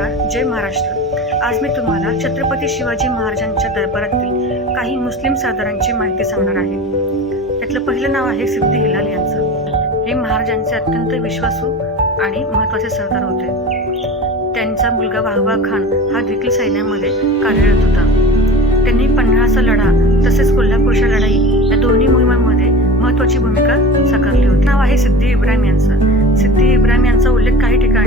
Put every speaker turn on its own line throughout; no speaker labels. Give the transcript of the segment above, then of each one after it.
नमस्कार जय महाराष्ट्र. आज मी तुम्हाला छत्रपती शिवाजी महाराजांच्या दरबारातील काही मुस्लिम सरदारांची माहिती सांगणार आहे. त्यातलं पहिलं नाव आहे सिद्धी हिलाल यांचं. हे महाराजांचे अत्यंत विश्वासू आणि महत्त्वाचे सरदार होते. त्यांचा मुलगा वाहवा खान हा देखील सैन्यामध्ये कार्यरत होता. त्यांनी पन्हाळाचा लढा तसेच कोल्हापूरच्या लढाई या दोन्ही मोहिमांमध्ये महत्त्वाची भूमिका साकारली होती. नाव आहे सिद्धी इब्राहिम यांचं. सिद्धी इब्राहिम यांचा उल्लेख काही ठिकाणी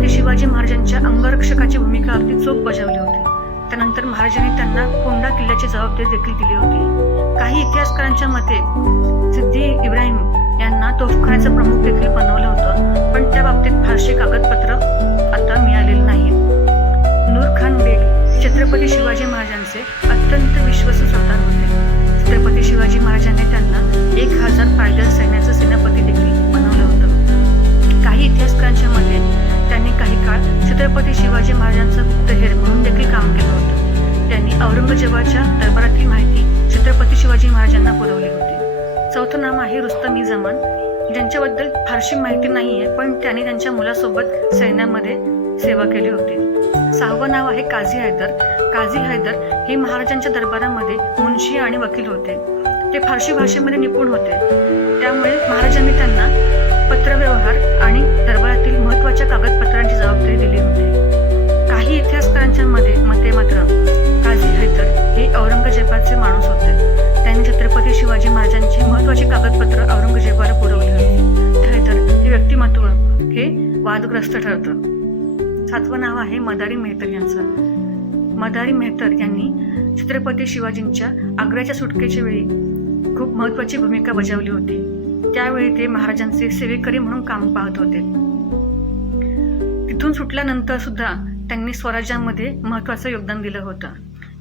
छत्रपती शिवाजी महाराजांच्या अंगरक्षकाची भूमिका अगदी चोख बजावली होती. त्यानंतर महाराजांनी त्यांना कोंडा किल्ल्याची जबाबदारी देखील दिली होती. काही इतिहासकारांच्या मते सिद्धी इब्राहिम यांना तोफखान्याचं प्रमुख देखील बनवलं होतं पण त्या बाबतीत फारशी कागदपत्र आता मिळालेली नाही नूर खान बेग छत्रपती शिवाजी महाराजांचे अत्यंत विश्वासू सरदार होते. छत्रपती शिवाजी महाराज औरंगजेबाच्या दरबारातील माहिती छत्रपती शिवाजी महाराजांना पुरवली होती. चौथं नाम आहे रुस्तमी जमान. ज्यांच्याबद्दल फारशी माहिती नाही आहे पण त्यांनी त्यांच्या मुलासोबत सैन्यामध्ये सेवा केली होती. सहावं नाव आहे काझी हैदर. काझी हैदर हे महाराजांच्या दरबारामध्ये मुंशी आणि वकील होते. ते फारशी भाषेमध्ये निपुण होते. त्यामुळे महाराजांनी त्यांना वादग्रस्त ठरतं. सातवं नाव आहे मदारी मेहतर यांचं. मदारी मेहतर यांनी छत्रपती शिवाजींच्या आग्र्याच्या सुटकेच्या वेळी खूप महत्त्वाची भूमिका बजावली होती. त्यावेळी ते महाराजांचे सेवेकरी म्हणून काम पाहत होते. तिथून सुटल्यानंतर सुद्धा त्यांनी स्वराज्यामध्ये महत्त्वाचं योगदान दिलं होतं.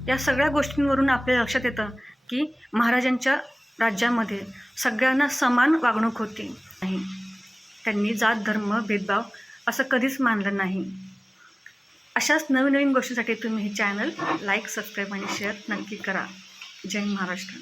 या सगळ्या गोष्टींवरून आपल्या लक्षात येतं की महाराजांच्या राज्यामध्ये सगळ्यांना समान वागणूक होती. नाही त्यांनी जात धर्म भेदभाव असं कधीच मानलं नाही. अशाच नवीन नवीन गोष्टीसाठी तुम्ही हे चॅनल लाईक सबस्क्राईब आणि शेअर नक्की करा. जय महाराष्ट्र.